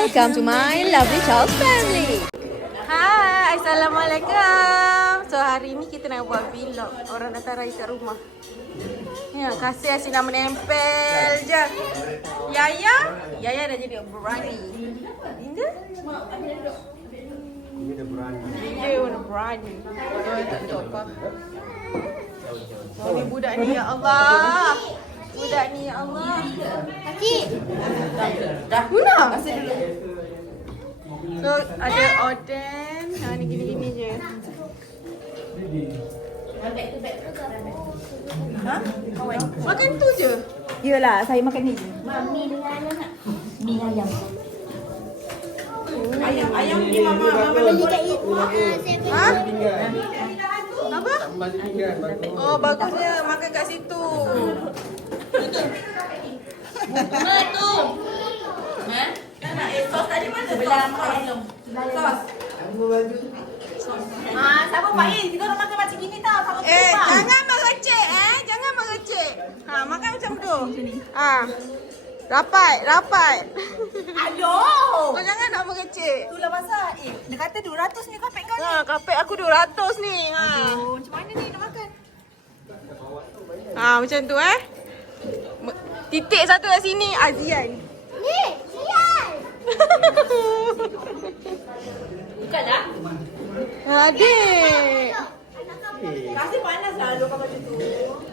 Welcome to my lovely Charles family. Hai, Assalamualaikum. So hari ni kita nak buat vlog orang datang raya kat rumah. Ya, kasih asyik nak menempel je. Yaya dah jadi berani. Dinda? Dinda berani. Oh, tak ada apa. Oh, ni budak ni ya Allah. Budak ni ya Allah. Kaki. Dah guna. Masa dulu. So ada oden. Ni gini-gini je. Ha? Makan tu je. Yelah, saya makan ni. Mi dengan ayam nak? Mi ayam. Ayam ni mama beli kat Ha? Apa? Oh, bagusnya makan kat situ. Ma tu. Ha? sos tadi mana? Sebelah makan sos. Siapa Pak In? Kita orang makan macam gini tau. Sama Jangan mengecek Jangan mengecek. Makan macam tu. Rapat. Aduh. Kau jangan nak mengecek. Itulah pasal. Dia kata 200 ni kapek kau ni. Kapek aku 200 ni. Aduh, macam mana ni nak makan? Macam tu Titik satu kat sini Azian. Ni, sial. Bukan dah. Adik. Kasi panas lah kalau kau macam tu.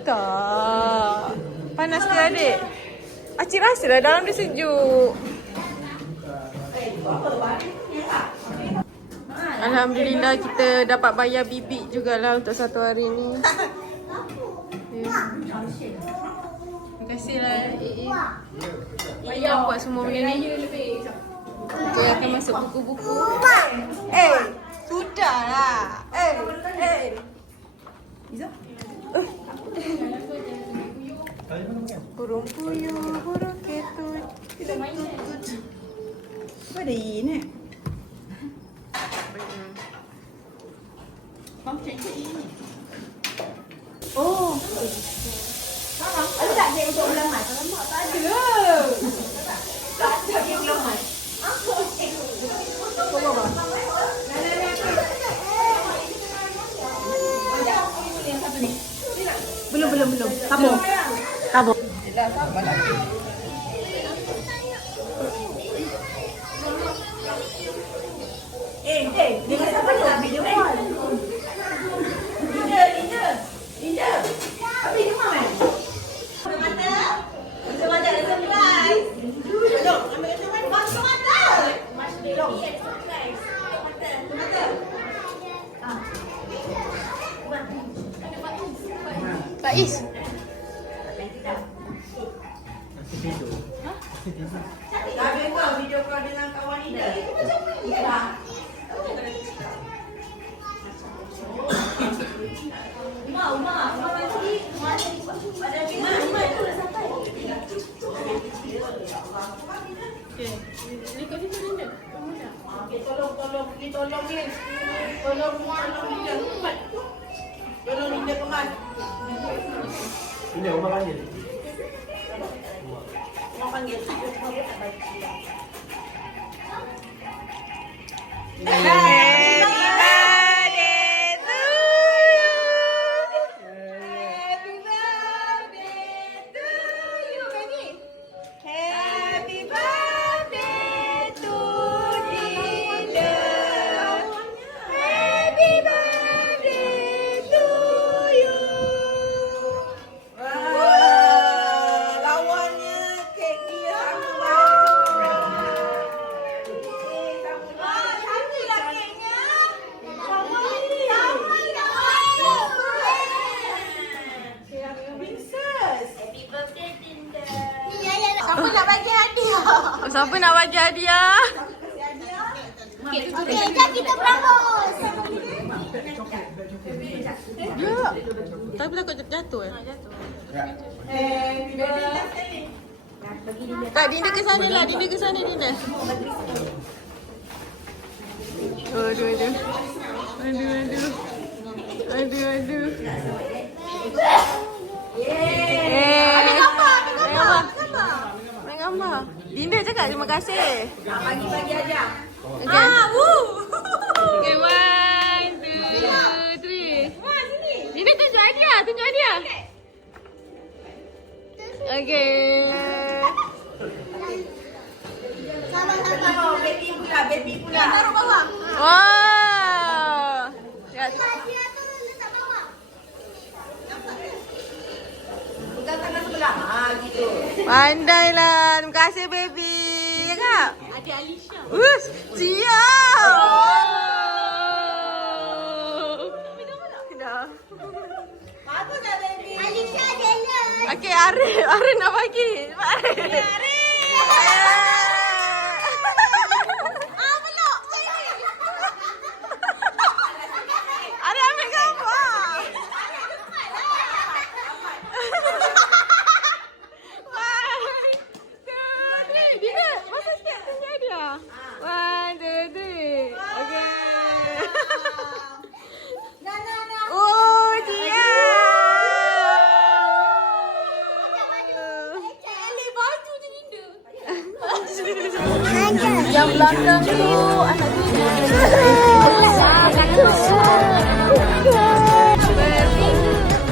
Tak. Panas ke adik? Acik rasa lah dalam dia sejuk. Alhamdulillah kita dapat bayar bibik jugalah untuk satu hari ni. Terima kasih lah Bayar buat semua benda ni. Kita akan masuk buku-buku. Sudahlah. Izzah? Burung puyuh, burung ketut. Apa ada ini? Oh. Ada tak dia untuk ulang mas? Alamak, tak ada. Tak ada dia ulang mas. Belum. Tabung. Dengan siapa nak video call? Linda. Apa ini mama? Macam mana ada surprise? Belum, ambil macam mana? Macam mana? Belum. Surprise. Mata. Faiz. Dah buat video call dengan kawan Linda. Iya. Uma nanti ada Uma itu dah sampai. Okey. Dekat situ Linda. Okey, tolong ni. Tolong Linda kemas. Ini Umar panggil. Mau panggil. Happy birthday to you. Happy birthday to you, baby. Happy birthday to Dinda. Happy birthday to you. Lawannya kek dia sama. Cantiklah keknya. Princess. Happy birthday, Dinda. Siapa nak bagi hadiah? Okey, jap kita berambus. Ya. Tapi takut jatuh Jatuh. Tak, Dinda ke sana lah. Dinda ke sana, Dinda. Aduh. Ambil gambar. Main gambar. Dinda cakap terima kasih. Bagi-bagi aja. Okay. Okay, 1, 2, 3. Wah, sini. Dinda tunjuk hadiah, tunjuk hadiah. Okay. Sama-sama. Baby pula. Taruh bawah. Wah. Ya. Pegang tangan sebelah. Gitu. Pandailah. Terima kasih, baby. Ya, Kak? Ada Alisha. Ush, siap. Dah. Bagus dah baby. Alisha jealous. Okey, Arif nak bagi. Arif. Arif ambil gambar. One, two, three. Dina, masa sikit tunjuk dia. 1, 2, 3. Okey. Oh, dia. Yang belakang tu anak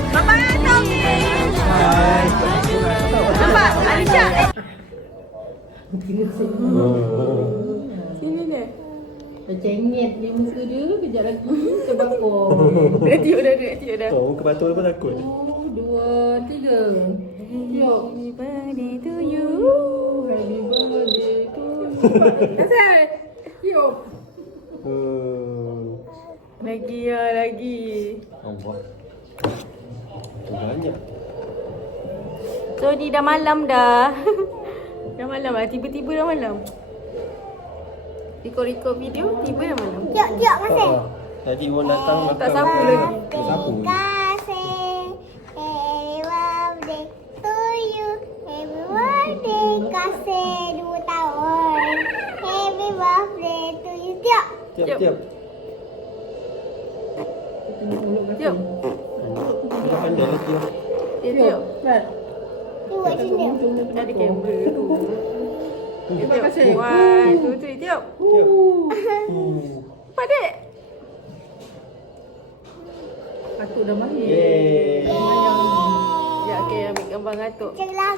Mama Tommy. Nampak Alisha. Sini dia. Bercengit dia muka dia. Kejap lagi. Terbakar. Dia tiup dah. Oh, muka batu pun takut. 2, 3. Yuk. Happy birthday to you. Happy birthday to you. Asal? Yuk. Lagi ya, lagi. Allah. Banyak. So ni dah malam dah. Dah malam lah, tiba-tiba dah malam. Record video, tiba dah malam. Tiup kasih. Tadi orang datang makan. Tak sapu lagi. Sapu. Kasih. Happy birthday to you. Happy birthday kasih 2 tahun. Happy birthday to you. Tiup. Tiap-tiap. Tiup. Dah pandai lagi. Tiup. Tiup sini. Ada kamera tu. Terima kasih. 1, 2, 3, tiup. Tiap. Padik. Atuk dah mahir. Yeay. Ya, okey, ambil gambar dengan Atuk. Celak.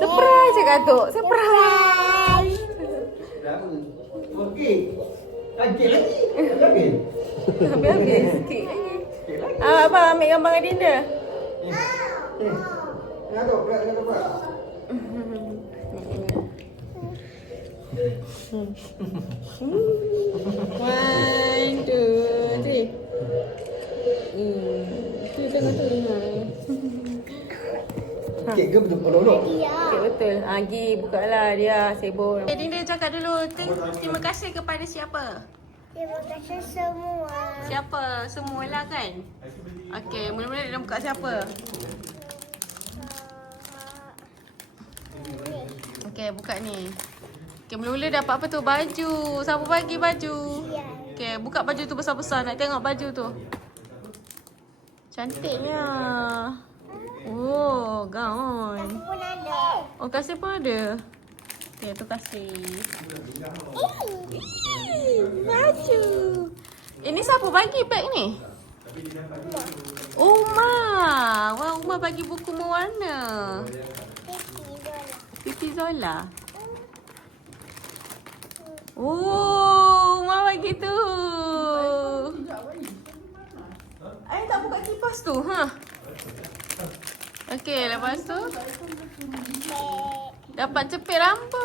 Surprise cakap Atuk. Surprise. Okey. Lagi lagi. Lagi. Habis-habis sikit lagi. Abang ambil gambar dengan Dinda. Ngaduk, ngaduk. One, two, three. Tu tengok tu dengar. Kek ke betul pelolok? Okay, betul. Gi buka lah dia sibuk. Dinda cakap dulu terima kasih kepada siapa? Terima kasih semua. Siapa? Semualah kan? Okey, mula-mula dia nak buka siapa? Okey, buka ni. Okey, mula-mula dapat apa tu? Baju. Siapa bagi baju? Okey, buka baju tu besar-besar. Nak tengok baju tu. Cantiknya. Oh, gaun. Pun ada. Oh, kasih pun ada. Okey, tu kasih. Baju. Ini siapa bagi beg ni? Uma. Wah, Uma bagi buku mewarna. Siti Zola. Oh, Uma bagi tu. Ayah tak buka kipas tu, ha? Okey, lepas tu dapat cepit rambut.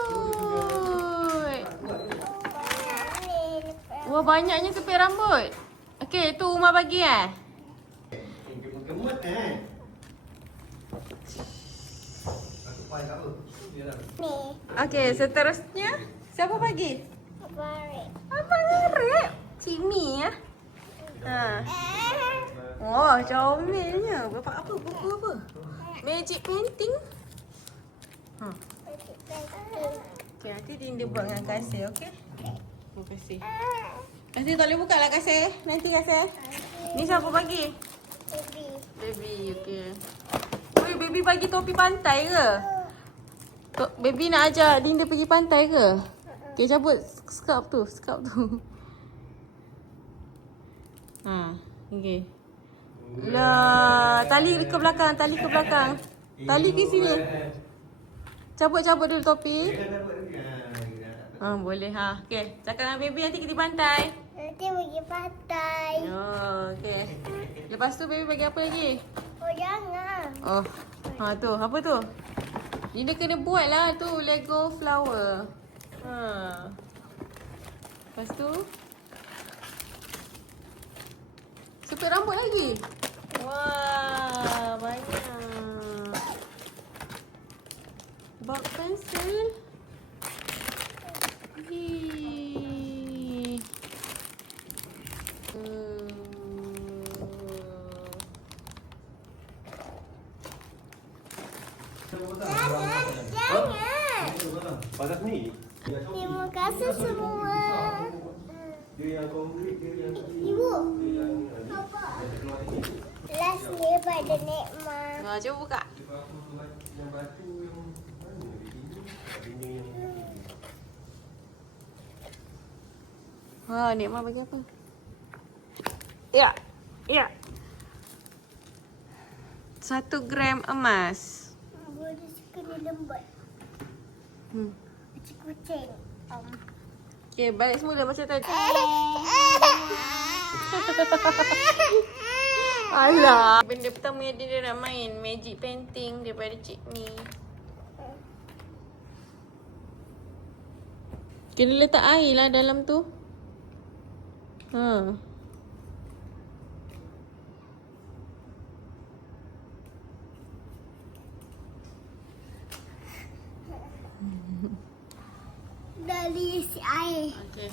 Wah, banyaknya cepit rambut. Okey, tu Uma bagi Gemut Ni. Okey, seterusnya siapa bagi? Barik. Abang Arif. Cimi ya. Ha. Wah, comelnya. Bapak apa? Buku apa? Magic painting. Ha. Okey, nanti Dinda buat dengan kasih, okey? Terima kasih. Kasih tak boleh buka lah kasih. Nanti kasih. Ni siapa bagi? Baby. Baby, okey. Oi, baby bagi topi pantai ke? Baby nak ajak Dinda pergi pantai ke? Okay, cabut scarf tu. Okay. Lah, tali ke belakang. Tali ke sini. Cabut dulu topi. Boleh ha. Okay, cakap dengan baby nanti kita pantai. Nanti pergi pantai. Oh, okay. Lepas tu baby bagi apa lagi? Oh, jangan. Oh, tu. Apa tu? Dinda kena buat lah tu Lego flower. Lepas tu supet rambut lagi. Wah, banyak. Box pencil. Jangan. Pasal sendiri. Terima kasih semua. Dia yang konkret, dia yang Ibu. Apa? Last ni pada Nikma. Cuba buka. yang batu yang mana dia? Wah, Nikma bagi apa? Ya. 1 gram emas. Boleh suka ni lembat. Macam kucing. Okay, balik semula macam tadi. Alah. Benda pertama yang dia nak main, magic painting daripada Cik Ni. Kena letak air lah dalam tu. Dari isi air. Okay.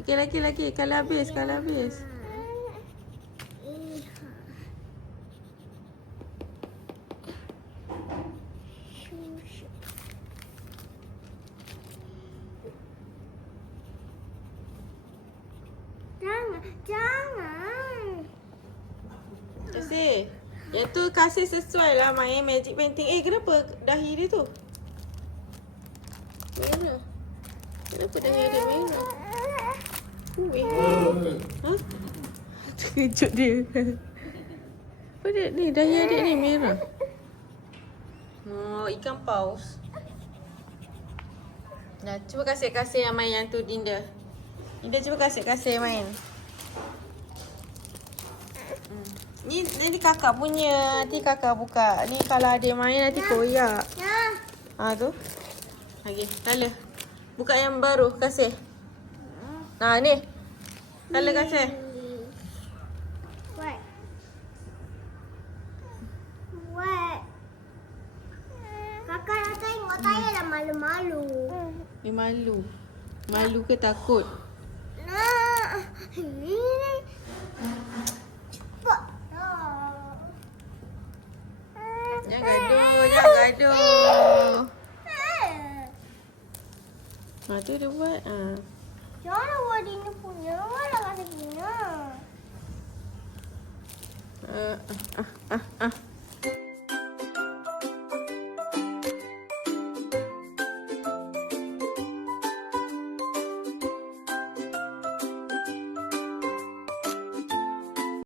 Okay, lagi. Kalau habis. Jangan. Kasih. Yang tu kasih sesuai lah main magic painting. Kenapa dahi dia tu? Merah. Kenapa dahi dia merah? Ha? Terkejut dia. Apa dia ni? Dahi adik ni merah. Oh, ikan paus. Dah, cuba kasih yang main yang tu Dinda. Dinda cuba kasih main. Ni nanti kakak punya. Nanti kakak buka. Ni kalau adik main nanti koyak. Tu. Lagi. Kala. Buka yang baru. Kasih. Ni. Kala kasih. What? Kakak nak tengok saya dah malu-malu. Dia malu. Malu ke takut? Nah. Cepat. Jangan gaduh. Tu dia buat. Jangan buat Dina punya. Malah kasi punya.